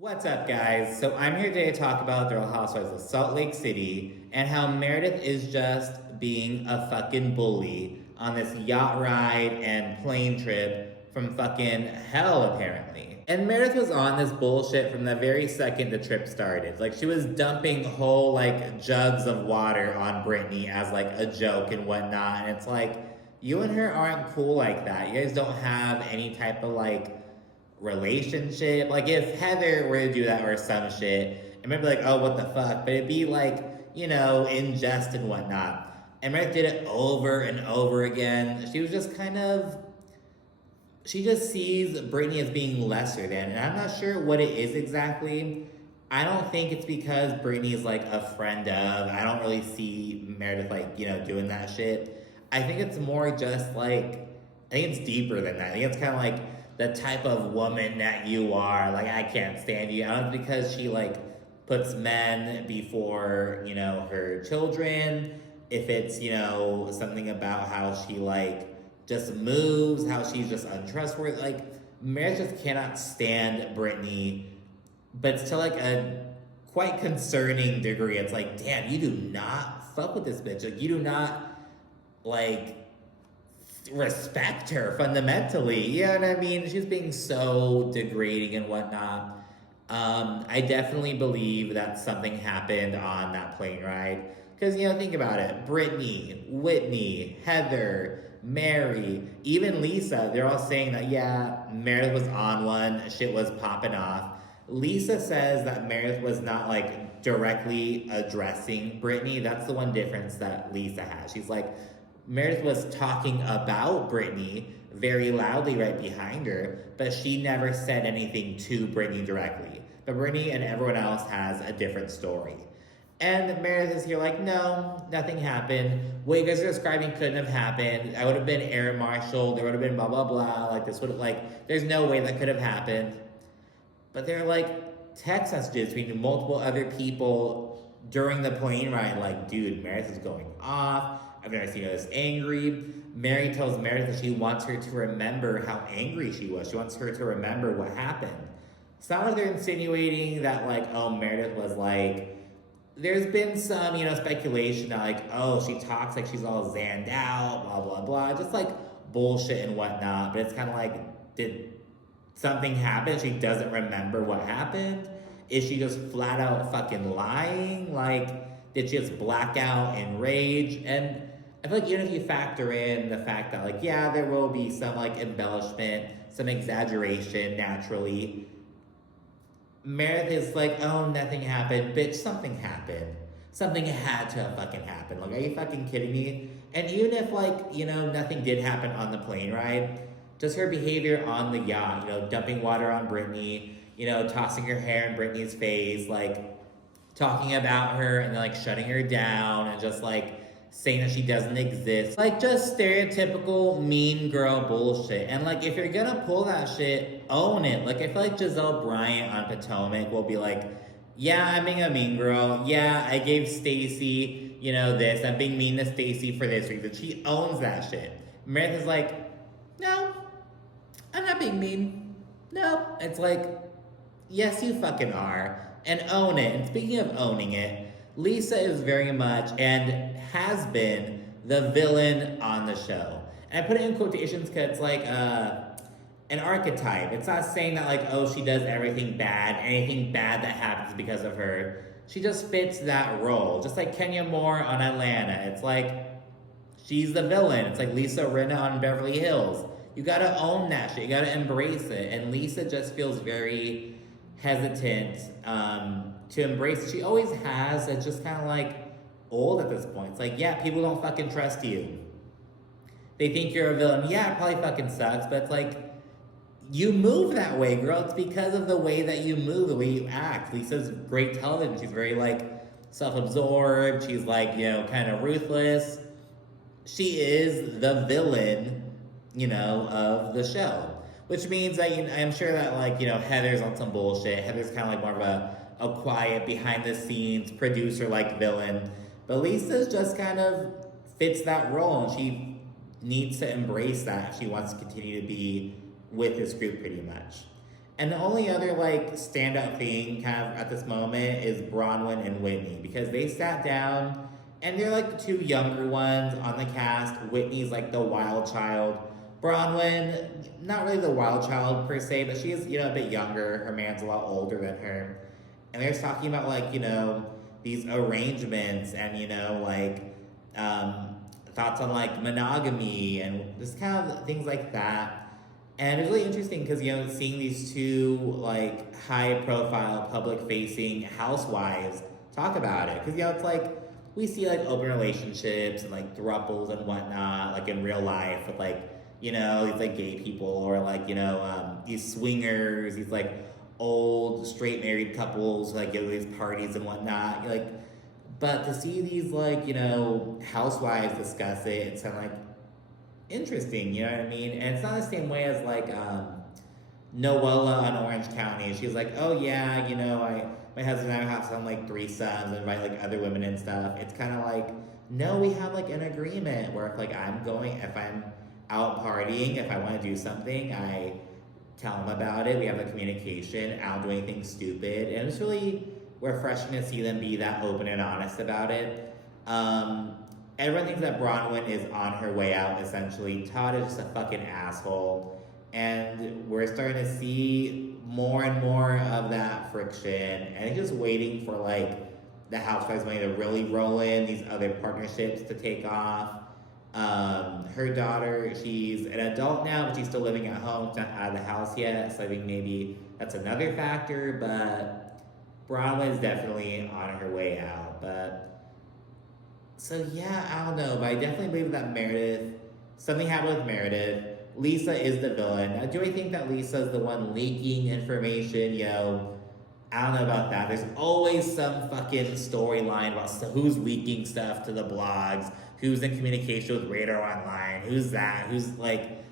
What's up, guys? So I'm here today to talk about the Real Housewives of Salt Lake City and how Meredith is just being a fucking bully on this yacht ride and plane trip from fucking hell, apparently. And Meredith was on this bullshit from the very second the trip started. Like, she was dumping whole, like, jugs of water on Brittany as, like, a joke and whatnot. And it's like, you and her aren't cool like that. You guys don't have any type of, like, relationship. Like, if Heather were to do that or some shit, it might be like, oh, what the fuck? But it'd be like, in jest and whatnot. And Meredith did it over and over again. She was just she just sees Brittany as being lesser than, and I'm not sure what it is exactly. I don't think it's because Brittany is like a friend of. I don't really see Meredith like, doing that shit. I think it's more just like, I think it's deeper than that. I think it's kind of like the type of woman that you are. Like, I can't stand you. I don't know, because she like puts men before, her children. If it's, something about how she like just moves, how she's just untrustworthy. Like, Meredith just cannot stand Brittany, but it's to like a quite concerning degree. It's like, damn, you do not fuck with this bitch. Like, you do not like respect her fundamentally. You know what I mean? She's being so degrading and whatnot. I definitely believe that something happened on that plane ride. Because, think about it. Brittany, Whitney, Heather, Mary, even Lisa, they're all saying that, yeah, Meredith was on one, shit was popping off. Lisa says that Meredith was not, like, directly addressing Brittany. That's the one difference that Lisa has. She's like, Meredith was talking about Brittany very loudly right behind her, but she never said anything to Brittany directly. But Brittany and everyone else has a different story. And Meredith is here like, no, nothing happened. What you guys are describing couldn't have happened. I would have been air marshal. There would have been blah, blah, blah. Like, this would have, like, there's no way that could have happened. But there are, like, text messages between multiple other people during the plane ride. Like, dude, Meredith is going off. I've never seen her this angry. Mary tells Meredith that she wants her to remember how angry she was. She wants her to remember what happened. It's not like they're insinuating that, like, oh, Meredith was, like, there's been some, speculation that, like, oh, she talks like she's all zanned out, blah, blah, blah. Just, like, bullshit and whatnot. But it's kind of like, did something happen? She doesn't remember what happened? Is she just flat out fucking lying? Like, did she just black out in rage? And I feel like even if you factor in the fact that, like, yeah, there will be some, like, embellishment, some exaggeration naturally, Meredith is like, oh, nothing happened. Bitch, something happened. Something had to have fucking happened. Like, are you fucking kidding me? And even if, like, nothing did happen on the plane ride, just her behavior on the yacht, dumping water on Brittany, tossing her hair in Brittany's face, like, talking about her and then, like, shutting her down and just, like, saying that she doesn't exist. Like, just stereotypical mean girl bullshit. And, like, if you're gonna pull that shit, own it. Like, I feel like Giselle Bryant on Potomac will be like, yeah, I'm being a mean girl. Yeah, I gave Stacey, this. I'm being mean to Stacey for this reason. She owns that shit. Meredith is like, no, I'm not being mean. No. It's like, yes, you fucking are. And own it. And speaking of owning it, Lisa is very much and has been the villain on the show. And I put it in quotations because it's like an archetype. It's not saying that, like, oh, she does everything bad, anything bad that happens because of her. She just fits that role. Just like Kenya Moore on Atlanta. It's like, she's the villain. It's like Lisa Rinna on Beverly Hills. You gotta own that shit. You gotta embrace it. And Lisa just feels very hesitant to embrace it. She always has. It's just kind of like old at this point. It's like, yeah, people don't fucking trust you. They think you're a villain. Yeah, it probably fucking sucks, but it's like, you move that way, girl. It's because of the way that you move, the way you act. Lisa's great television. She's very, like, self-absorbed. She's, like, kind of ruthless. She is the villain, of the show. Which means that, I'm sure that, like, Heather's on some bullshit. Heather's kind of like more of a quiet, behind-the-scenes, producer-like villain. But Lisa's just kind of fits that role, and she needs to embrace that if she wants to continue to be with this group pretty much. And the only other like standout thing kind of at this moment is Bronwyn and Whitney, because they sat down and they're like the two younger ones on the cast. Whitney's like the wild child. Bronwyn, not really the wild child per se, but she is, a bit younger. Her man's a lot older than her. And they're just talking about like, these arrangements and, thoughts on like monogamy and just kind of things like that. And it's really interesting because, seeing these two like high profile public facing housewives talk about it. Because, it's like we see like open relationships and like thruples and whatnot, like in real life with like, these like gay people or like, these swingers, these like old straight married couples like go to these parties and whatnot. But to see these like, housewives discuss it, it's kind of like interesting, you know what I mean? And it's not the same way as like Noella on Orange County. She's like, oh yeah, my husband and I have some like threesomes and invite like other women and stuff. It's kind of like, no, we have like an agreement where if I'm out partying, if I want to do something, I tell him about it. We have a communication. I don't do anything stupid. And it's really refreshing to see them be that open and honest about it. Everyone thinks that Bronwyn is on her way out, essentially. Todd is just a fucking asshole. And we're starting to see more and more of that friction. And it's just waiting for, like, the housewives money to really roll in, these other partnerships to take off. Her daughter, she's an adult now, but she's still living at home. She's not out of the house yet. So I think maybe that's another factor. But Bronwyn's definitely on her way out. So yeah, I don't know, but I definitely believe that something happened with Meredith. Lisa is the villain. Now, do I think that Lisa is the one leaking information? I don't know about that. There's always some fucking storyline about who's leaking stuff to the blogs, who's in communication with Radar Online, who's like...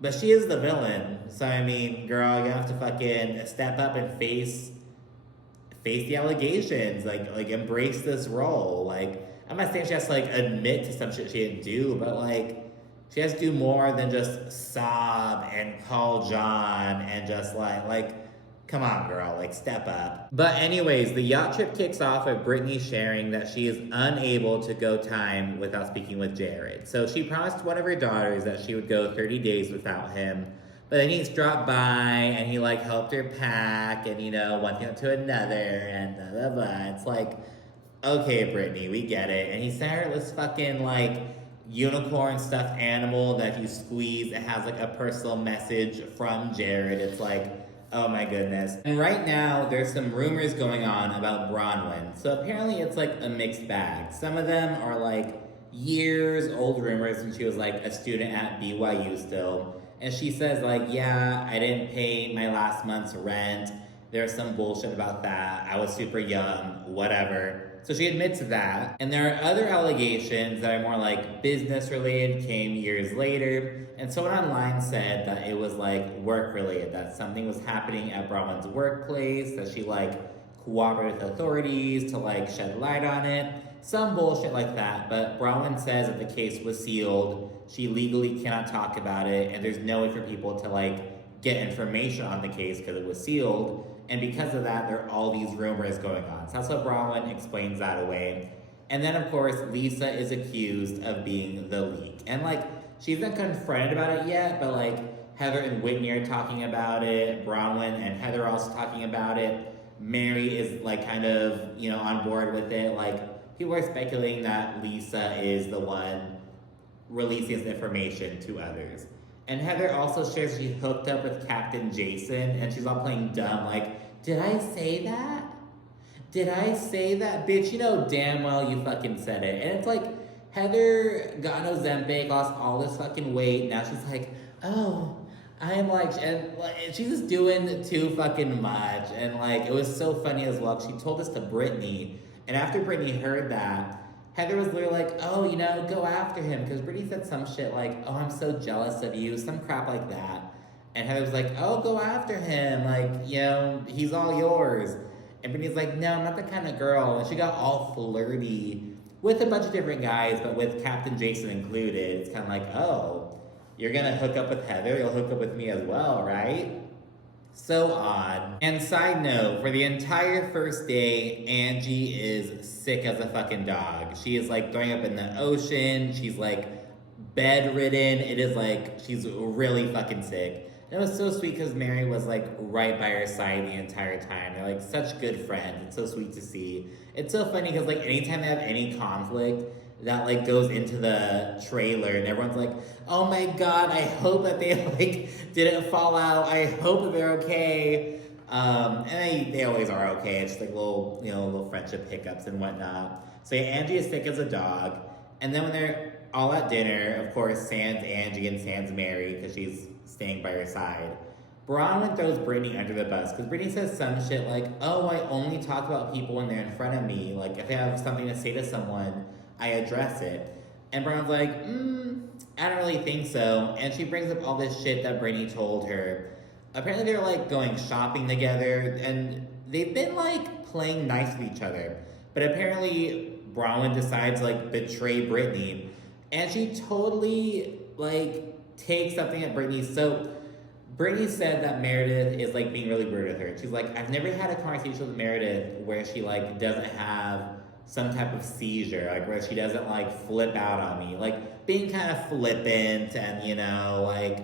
But she is the villain. So, I mean, girl, you have to fucking step up and face the allegations, like embrace this role. Like, I'm not saying she has to like admit to some shit she didn't do, but like she has to do more than just sob and call John and just like come on, girl, like step up. But anyways, the yacht trip kicks off with Brittany sharing that she is unable to go time without speaking with Jared. So she promised one of her daughters that she would go 30 days without him. But then he's dropped by and he like helped her pack and one thing to another and blah blah blah. It's like, okay, Brittany, we get it. And he sent her this fucking like unicorn stuffed animal that if you squeeze, it has like a personal message from Jared. It's like, oh my goodness. And right now there's some rumors going on about Bronwyn. So apparently it's like a mixed bag. Some of them are like years old rumors when she was like a student at BYU still. And she says, like, yeah, I didn't pay my last month's rent. There's some bullshit about that. I was super young, whatever. So she admits that. And there are other allegations that are more like business related, came years later. And someone online said that it was like work related, that something was happening at Bronwyn's workplace, that she like cooperated with authorities to like shed light on it. Some bullshit like that, but Bronwyn says that the case was sealed. She legally cannot talk about it, and there's no way for people to like get information on the case because it was sealed. And because of that, there are all these rumors going on. So that's what Bronwyn explains that away. And then, of course, Lisa is accused of being the leak. And like, she hasn't confronted about it yet, but like, Heather and Whitney are talking about it. Bronwyn and Heather are also talking about it. Mary is like kind of, on board with it. Like, people are speculating that Lisa is the one releasing this information to others. And Heather also shares she hooked up with Captain Jason, and she's all playing dumb, like, did I say that? Did I say that? Bitch, you know damn well you fucking said it. And it's like, Heather got an Ozempic, lost all this fucking weight, now she's like, oh, I'm like, and like, she's just doing too fucking much. And like, it was so funny as well. She told this to Brittany, and after Brittany heard that, Heather was literally like, oh, go after him. Because Brittany said some shit like, oh, I'm so jealous of you. Some crap like that. And Heather was like, oh, go after him. Like, he's all yours. And Brittany's like, no, I'm not the kind of girl. And she got all flirty with a bunch of different guys, but with Captain Jason included. It's kind of like, oh, you're going to hook up with Heather? You'll hook up with me as well, right? So odd. And side note, for the entire first day, Angie is sick as a fucking dog. She is like throwing up in the ocean. She's like bedridden. It is like she's really fucking sick. And it was so sweet because Mary was like right by her side the entire time. They're like such good friends. It's so sweet to see. It's so funny because like anytime they have any conflict, that like goes into the trailer and everyone's like, oh my god, I hope that they like didn't fall out. I hope that they're okay. And they always are okay. It's just like little, little friendship hiccups and whatnot. So yeah, Angie is sick as a dog. And then when they're all at dinner, of course, Sans Angie and Sans Mary, because she's staying by her side. Bronwyn throws Brittany under the bus because Brittany says some shit like, oh, I only talk about people when they're in front of me. Like, if I have something to say to someone, I address it. And Bronwyn's like, I don't really think so. And she brings up all this shit that Brittany told her. Apparently they're like going shopping together and they've been like playing nice with each other. But apparently Bronwyn decides like betray Brittany. And she totally like takes something at Brittany. So Brittany said that Meredith is like being really rude with her. She's like, I've never had a conversation with Meredith where she like doesn't have some type of seizure, like where she doesn't like flip out on me, like being kind of flippant and like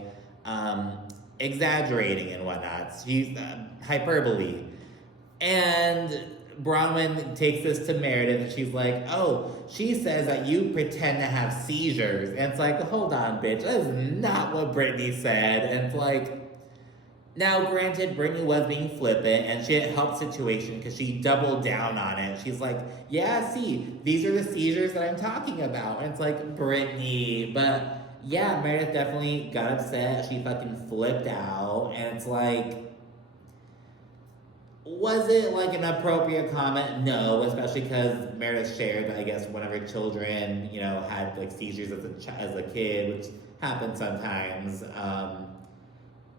exaggerating and whatnot. She's hyperbole. And Bronwyn takes this to Meredith and she's like, oh, she says that you pretend to have seizures. And it's like, hold on, bitch, that is not what Brittany said. And it's like, now granted, Brittany was being flippant and she had helped the situation because she doubled down on it. She's like, yeah, see, these are the seizures that I'm talking about. And it's like, Brittany, but yeah, Meredith definitely got upset. She fucking flipped out. And it's like, was it like an appropriate comment? No, especially because Meredith shared, I guess, one of her children, had like seizures as a kid, which happens sometimes.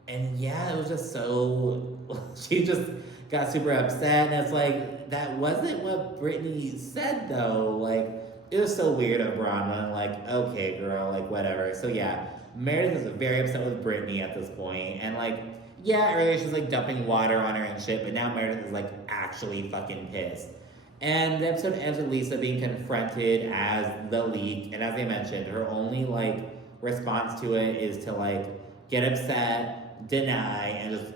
And yeah, it was just so, she just got super upset. And it's like, that wasn't what Brittany said though. Like, it was so weird of Bronwyn. Like, okay, girl, like whatever. So yeah, Meredith is very upset with Brittany at this point. And like, yeah, earlier she was like dumping water on her and shit, but now Meredith is like actually fucking pissed. And the episode ends with Lisa being confronted as the leak. And as I mentioned, her only like response to it is to like get upset, deny, and just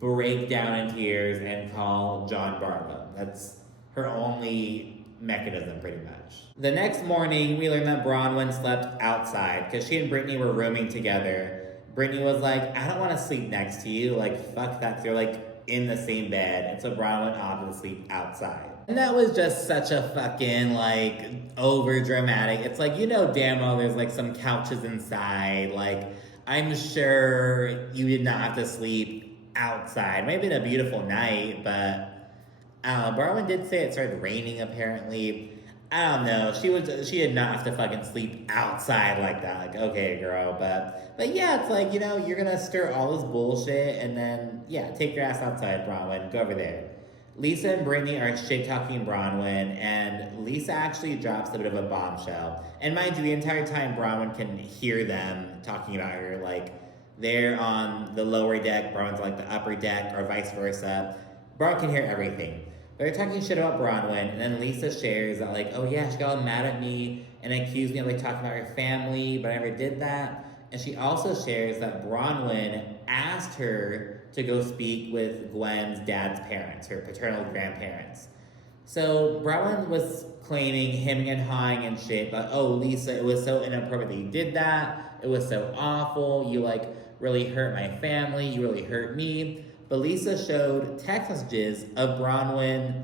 break down in tears and call John Barlow. That's her only mechanism, pretty much. The next morning, we learned that Bronwyn slept outside because she and Brittany were rooming together. Brittany was like, I don't want to sleep next to you. Like, fuck that. They're like in the same bed. And so Bronwyn opted to sleep outside. And that was just such a fucking like over dramatic. It's like, damn well there's like some couches inside. Like, I'm sure you did not have to sleep outside. It might have been a beautiful night, but I don't know. Bronwyn did say it started raining apparently. I don't know. She did not have to fucking sleep outside like that. Like, okay, girl, but yeah, it's like, you're gonna stir all this bullshit and then yeah, take your ass outside, Bronwyn. Go over there. Lisa and Brittany are shit-talking Bronwyn, and Lisa actually drops a bit of a bombshell. And mind you, the entire time Bronwyn can hear them talking about her, like, they're on the lower deck, Bronwyn's like the upper deck, or vice versa. Bronwyn can hear everything. They're talking shit about Bronwyn, and then Lisa shares that, like, oh yeah, she got all mad at me and accused me of, like, talking about her family, but I never did that. And she also shares that Bronwyn asked her to go speak with Gwen's dad's parents, her paternal grandparents. So Bronwyn was claiming, hemming and hawing and shit, but oh, Lisa, it was so inappropriate that you did that. It was so awful. You like really hurt my family. You really hurt me. But Lisa showed text messages of Bronwyn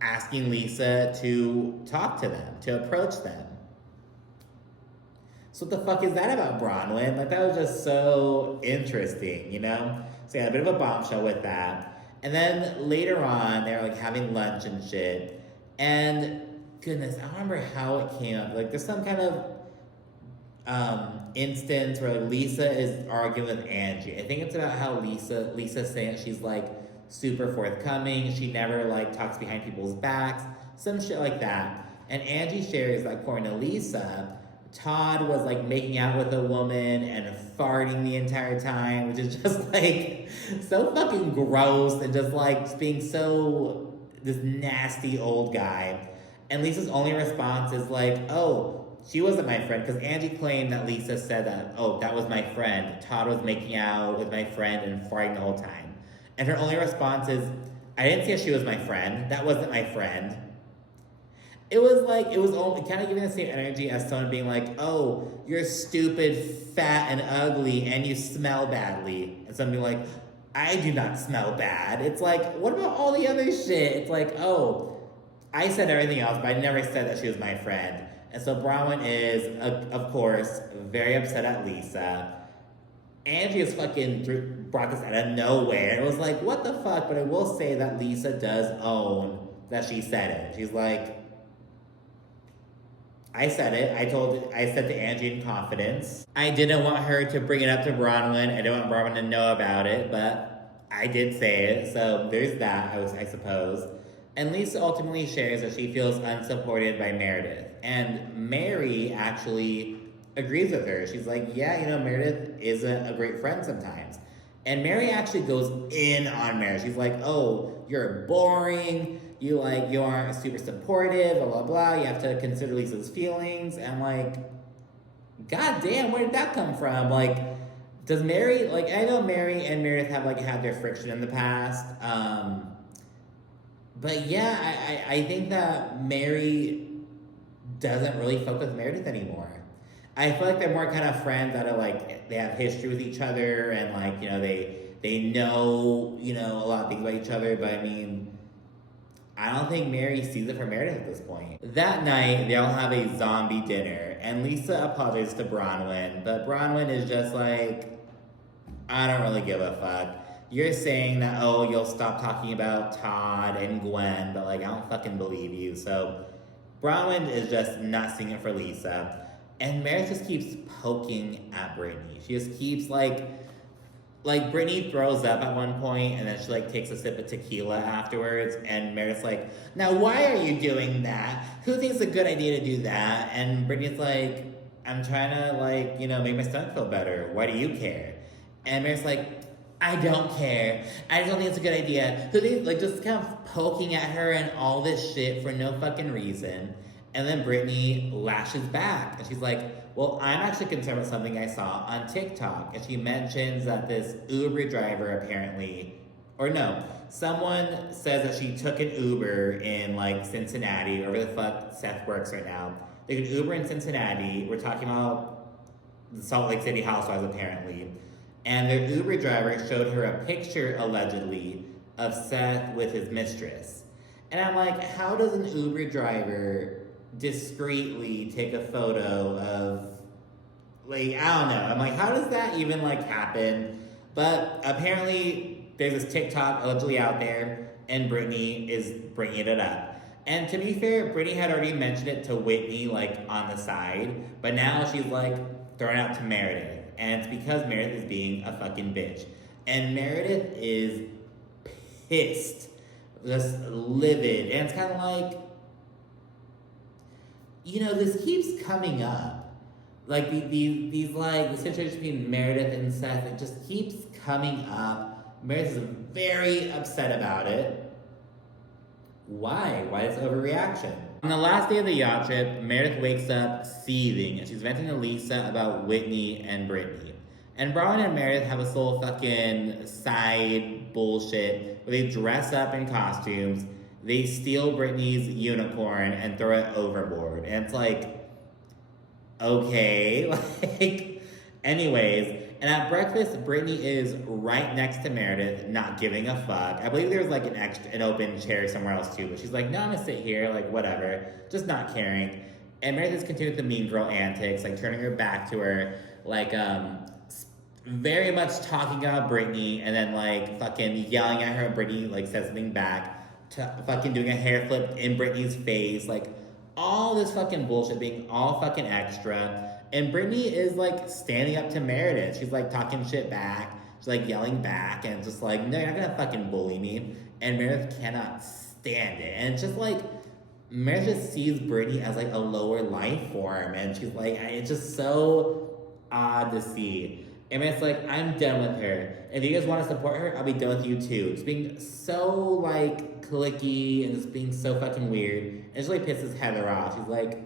asking Lisa to talk to them, to approach them. So what the fuck is that about, Bronwyn? Like, that was just so interesting, So yeah, a bit of a bombshell with that. And then later on, they're like having lunch and shit. And goodness, I don't remember how it came up. Like, there's some kind of instance where like, Lisa is arguing with Angie. I think it's about how Lisa's saying she's like super forthcoming. She never like talks behind people's backs. Some shit like that. And Angie shares that according to Lisa, Todd was like making out with a woman and farting the entire time, which is just like so fucking gross and just like just being so this nasty old guy. And Lisa's only response is like, oh, she wasn't my friend, because Angie claimed that Lisa said that, oh, that was my friend. Todd was making out with my friend and farting the whole time. And her only response is, I didn't say she was my friend. That wasn't my friend. It was like, it was kind of giving the same energy as someone being like, oh, you're stupid, fat, and ugly, and you smell badly. And someone being like, I do not smell bad. It's like, what about all the other shit? It's like, oh, I said everything else, but I never said that she was my friend. And so Bronwyn is, of course, very upset at Lisa. Angie has fucking brought this out of nowhere. It was like, what the fuck? But I will say that Lisa does own that she said it. She's like, I said it. I said to Angie in confidence. I didn't want her to bring it up to Bronwyn. I didn't want Bronwyn to know about it, but I did say it. So there's that, I suppose. And Lisa ultimately shares that she feels unsupported by Meredith. And Mary actually agrees with her. She's like, yeah, you know, Meredith isn't a great friend sometimes. And Mary actually goes in on Meredith. She's like, oh, you're boring. You aren't super supportive, blah, blah, blah. You have to consider Lisa's feelings. And like, God damn, where did that come from? Like, does Mary, like, I know Mary and Meredith have like had their friction in the past. But yeah, I think that Mary doesn't really fuck with Meredith anymore. I feel like they're more kind of friends that are like, they have history with each other and like, you know, they know, you know, a lot of things about each other. But I mean, I don't think Mary sees it for Meredith at this point. That night, they all have a zombie dinner, and Lisa apologizes to Bronwyn, but Bronwyn is just like, I don't really give a fuck. You're saying that, oh, you'll stop talking about Todd and Gwen, but like, I don't fucking believe you. So Bronwyn is just not seeing it for Lisa. And Meredith just keeps poking at Brittany. She just keeps like Brittany throws up at one point, and then she like takes a sip of tequila afterwards, and Meredith's like, now why are you doing that? Who thinks it's a good idea to do that? And Brittany's like, I'm trying to like, you know, make my stomach feel better. Why do you care? And Meredith's like, I don't care. I just don't think it's a good idea. So they like just kind of poking at her and all this shit for no fucking reason. And then Brittany lashes back, and she's like, well, I'm actually concerned with something I saw on TikTok. And she mentions that this Uber driver apparently, or no, someone says that she took an Uber in like Cincinnati, wherever the fuck Seth works right now. They took an Uber in Cincinnati. We're talking about the Salt Lake City Housewives apparently. And their Uber driver showed her a picture, allegedly, of Seth with his mistress. And I'm like, how does an Uber driver discreetly take a photo of, like, I don't know. I'm like, how does that even, like, happen? But apparently, there's this TikTok allegedly out there, and Brittany is bringing it up. And to be fair, Brittany had already mentioned it to Whitney, like, on the side. But now she's, like, throwing it out to Meredith. And it's because Meredith is being a fucking bitch. And Meredith is pissed. Just livid. And it's kind of like, you know, this keeps coming up. Like, these like, the situation between Meredith and Seth, it just keeps coming up. Meredith is very upset about it. Why? Why this overreaction? On the last day of the yacht trip, Meredith wakes up seething, and she's venting to Lisa about Whitney and Brittany. And Bronwyn and Meredith have this whole fucking side bullshit where they dress up in costumes, they steal Brittany's unicorn and throw it overboard. And it's like, okay, like, anyways. And at breakfast, Brittany is right next to Meredith, not giving a fuck. I believe there's like an open chair somewhere else too, but she's like, no, I'm gonna sit here, like whatever, just not caring. And Meredith's continuing with the mean girl antics, like turning her back to her, like very much talking about Brittany, and then like fucking yelling at her, and Brittany like says something back, to fucking doing a hair flip in Brittany's face, like all this fucking bullshit, being all fucking extra. And Brittany is, like, standing up to Meredith. She's, like, talking shit back. She's, like, yelling back. And just like, no, you're not gonna fucking bully me. And Meredith cannot stand it. And it's just, like, Meredith just sees Brittany as like a lower life form, and she's like, it's just so odd to see. And it's like, I'm done with her. If you guys want to support her, I'll be done with you too. Just being so like cliquey and just being so fucking weird. And it really pisses Heather off. She's like,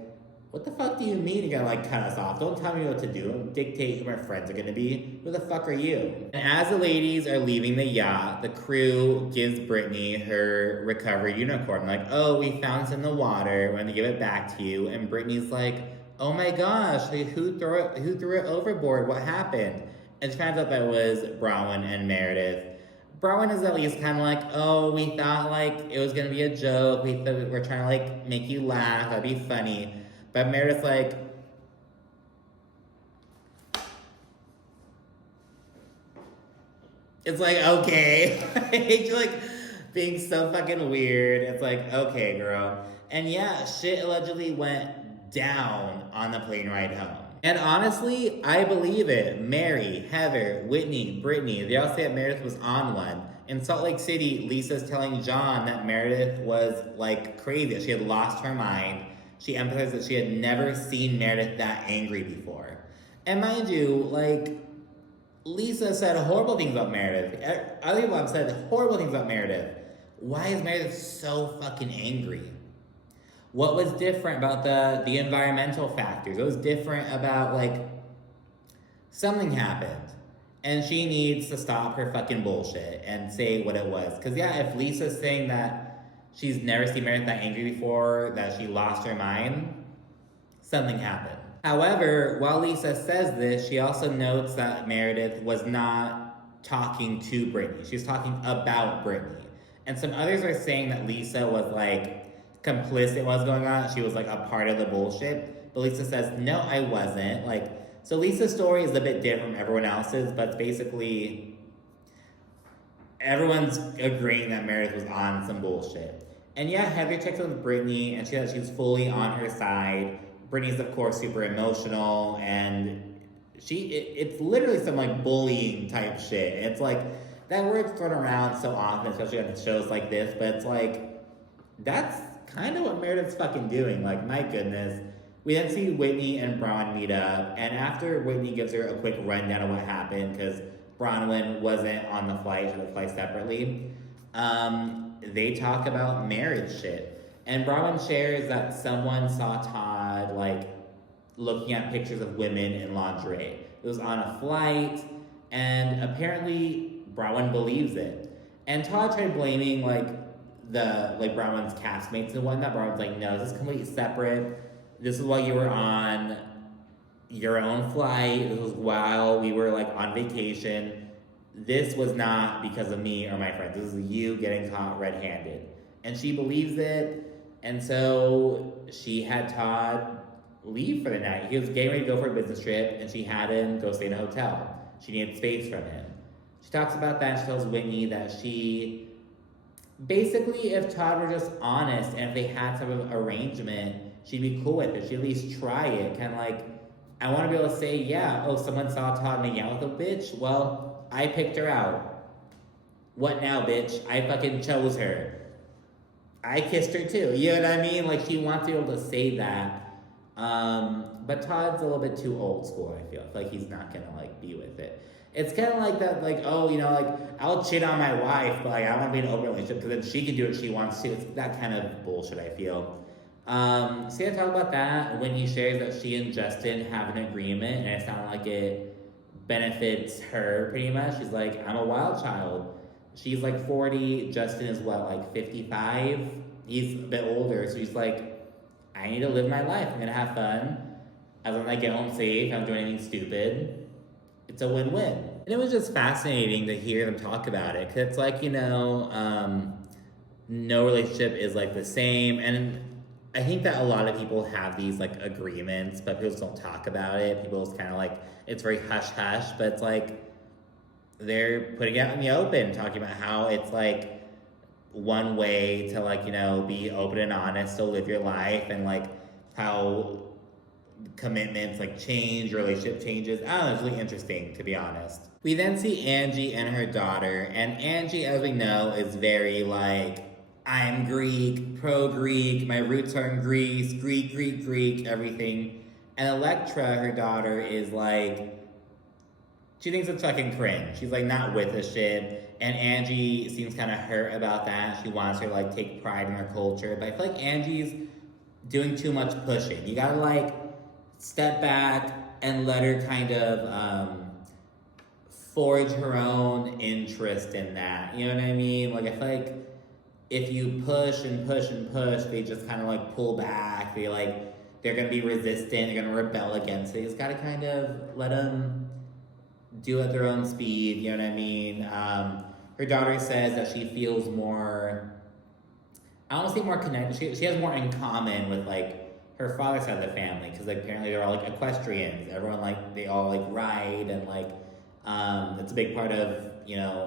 what the fuck do you mean you're gonna like cut us off? Don't tell me what to do. Don't dictate who my friends are gonna be. Who the fuck are you? And as the ladies are leaving the yacht, the crew gives Brittany her recovery unicorn. Like, oh, we found this in the water. We're gonna give it back to you. And Brittany's like, oh my gosh, like, who threw it overboard? What happened? And she finds out that it was Bronwyn and Meredith. Bronwyn is at least kind of like, oh, we thought like it was gonna be a joke. We thought we were trying to like make you laugh. That'd be funny. But Meredith's like, it's like, okay. She's like being so fucking weird. It's like, okay, girl. And yeah, shit allegedly went down on the plane ride home. And honestly, I believe it. Mary, Heather, Whitney, Brittany, they all say that Meredith was on one. In Salt Lake City, Lisa's telling John that Meredith was like crazy. She had lost her mind. She emphasized that she had never seen Meredith that angry before. And mind you, like, Lisa said horrible things about Meredith. Other people have said horrible things about Meredith. Why is Meredith so fucking angry? What was different about the environmental factors? What was different about, like, something happened. And she needs to stop her fucking bullshit and say what it was. Because, yeah, if Lisa's saying that she's never seen Meredith that angry before, that she lost her mind, something happened. However, while Lisa says this, she also notes that Meredith was not talking to Brittany. She was talking about Brittany. And some others are saying that Lisa was, like, complicit in what's going on. She was, like, a part of the bullshit. But Lisa says, no, I wasn't. Like, so Lisa's story is a bit different from everyone else's, but it's basically everyone's agreeing that Meredith was on some bullshit. And yeah, Heather checks in with Brittany, and she says she's fully on her side. Brittany's, of course, super emotional, and it's literally some, like, bullying type shit. It's like, that word's thrown around so often, especially on shows like this, but it's like, that's kind of what Meredith's fucking doing. Like, my goodness. We then see Whitney and Bronwyn meet up, and after Whitney gives her a quick rundown of what happened, because Bronwyn wasn't on the flight, she had to fly separately, they talk about marriage shit. And Bronwyn shares that someone saw Todd, like, looking at pictures of women in lingerie. It was on a flight, and apparently Bronwyn believes it. And Todd tried blaming, like, Bronwyn's castmates and whatnot. Bronwyn's like, no, this is completely separate. This is while you were on your own flight. This was while we were, like, on vacation. This was not because of me or my friends. This is you getting caught red-handed. And she believes it. And so she had Todd leave for the night. He was getting ready to go for a business trip, and she had him go stay in a hotel. She needed space from him. She talks about that, and she tells Whitney that she... Basically, if Todd were just honest, and if they had some of arrangement, she'd be cool with it. She'd at least try it. Kind of like, I want to be able to say, yeah, oh, someone saw Todd making out with a bitch? Well, I picked her out. What now, bitch? I fucking chose her. I kissed her too. You know what I mean? Like, she wants to be able to say that. But Todd's a little bit too old school, I feel. I feel like he's not gonna, like, be with it. It's kind of like that, like, oh, you know, like, I'll cheat on my wife, but, like, I want to be in an open relationship because then she can do what she wants to. It's that kind of bullshit, I feel. So yeah, talk about that when he shares that she and Justin have an agreement, and it sounds like it benefits her pretty much. She's like, I'm a wild child. She's like 40, Justin is what, like 55? He's a bit older, so he's like, I need to live my life. I'm gonna have fun. As long as I get home safe, I don't do anything stupid. It's a win-win. And it was just fascinating to hear them talk about it, because it's like, you know, no relationship is like the same, and I think that a lot of people have these, like, agreements, but people just don't talk about it. People just kind of, like, it's very hush-hush, but it's, like, they're putting it out in the open, talking about how it's, like, one way to, like, you know, be open and honest, to live your life, and, like, how commitments, like, change, relationship changes. I don't know, it's really interesting, to be honest. We then see Angie and her daughter, and Angie, as we know, is very, like, I'm Greek, pro-Greek, my roots are in Greece, Greek, everything. And Electra, her daughter, is like, she thinks it's fucking cringe. She's like not with the shit. And Angie seems kind of hurt about that. She wants her to like take pride in her culture. But I feel like Angie's doing too much pushing. You gotta like step back and let her kind of forge her own interest in that. You know what I mean? Like, I feel like if you push and push and push, they just kind of like pull back. They're gonna be resistant. They're gonna rebel against it. You just gotta kind of let them do at their own speed. You know what I mean? Her daughter says that she feels more. I don't want to say more connected. She has more in common with like her father's side of the family because like apparently they're all like equestrians. Everyone like they all like ride and like it's a big part of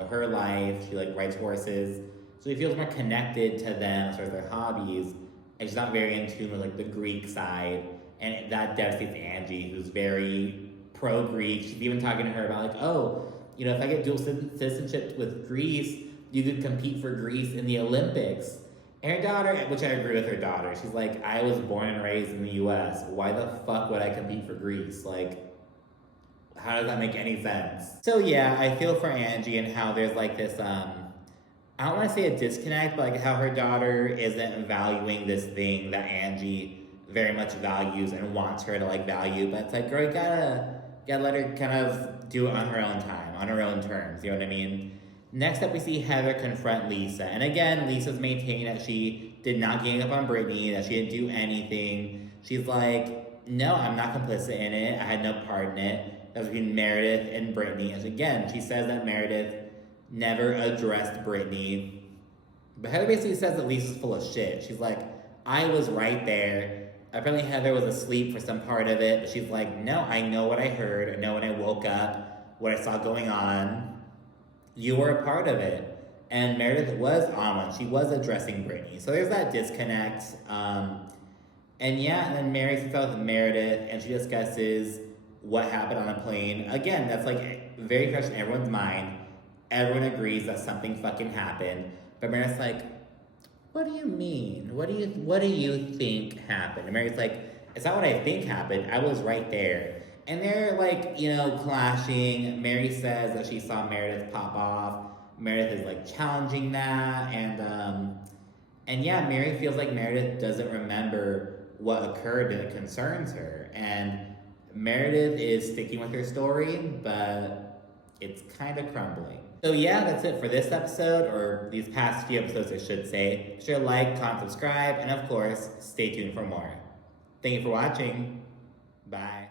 her life. She like rides horses, so he feels more connected to them as far as their hobbies. And she's not very in tune with like the Greek side, and that devastates Angie, who's very pro-Greek. She's even talking to her about like, oh, if I get dual citizenship with Greece, you could compete for Greece in the Olympics. And her daughter, which I agree with her daughter, she's like, I was born and raised in the US. Why the fuck would I compete for Greece? Like, how does that make any sense? So yeah, I feel for Angie and how there's like this, I don't want to say a disconnect, but like how her daughter isn't valuing this thing that Angie very much values and wants her to like value. But it's like, girl, you gotta let her kind of do it on her own time, on her own terms. You know what I mean? Next up, we see Heather confront Lisa. And again, Lisa's maintaining that she did not gang up on Brittany, that she didn't do anything. She's like, no, I'm not complicit in it. I had no part in it. That was between Meredith and Brittany. And again, she says that Meredith never addressed Brittany. But Heather basically says that Lisa's full of shit. She's like, I was right there. Apparently Heather was asleep for some part of it. But she's like, no, I know what I heard. I know when I woke up, what I saw going on. You were a part of it. And Meredith was on one. She was addressing Brittany. So there's that disconnect. And then Mary sits out with Meredith and she discusses what happened on a plane. Again, that's like very fresh in everyone's mind. Everyone agrees that something fucking happened. But Meredith's like, what do you mean? What do you think happened? And Mary's like, it's not what I think happened. I was right there. And they're like, clashing. Mary says that she saw Meredith pop off. Meredith is like challenging that. And Mary feels like Meredith doesn't remember what occurred and it concerns her. And Meredith is sticking with her story, but it's kind of crumbling. So that's it for this episode, or these past few episodes, I should say. Be sure to like, comment, subscribe, and of course, stay tuned for more. Thank you for watching. Bye.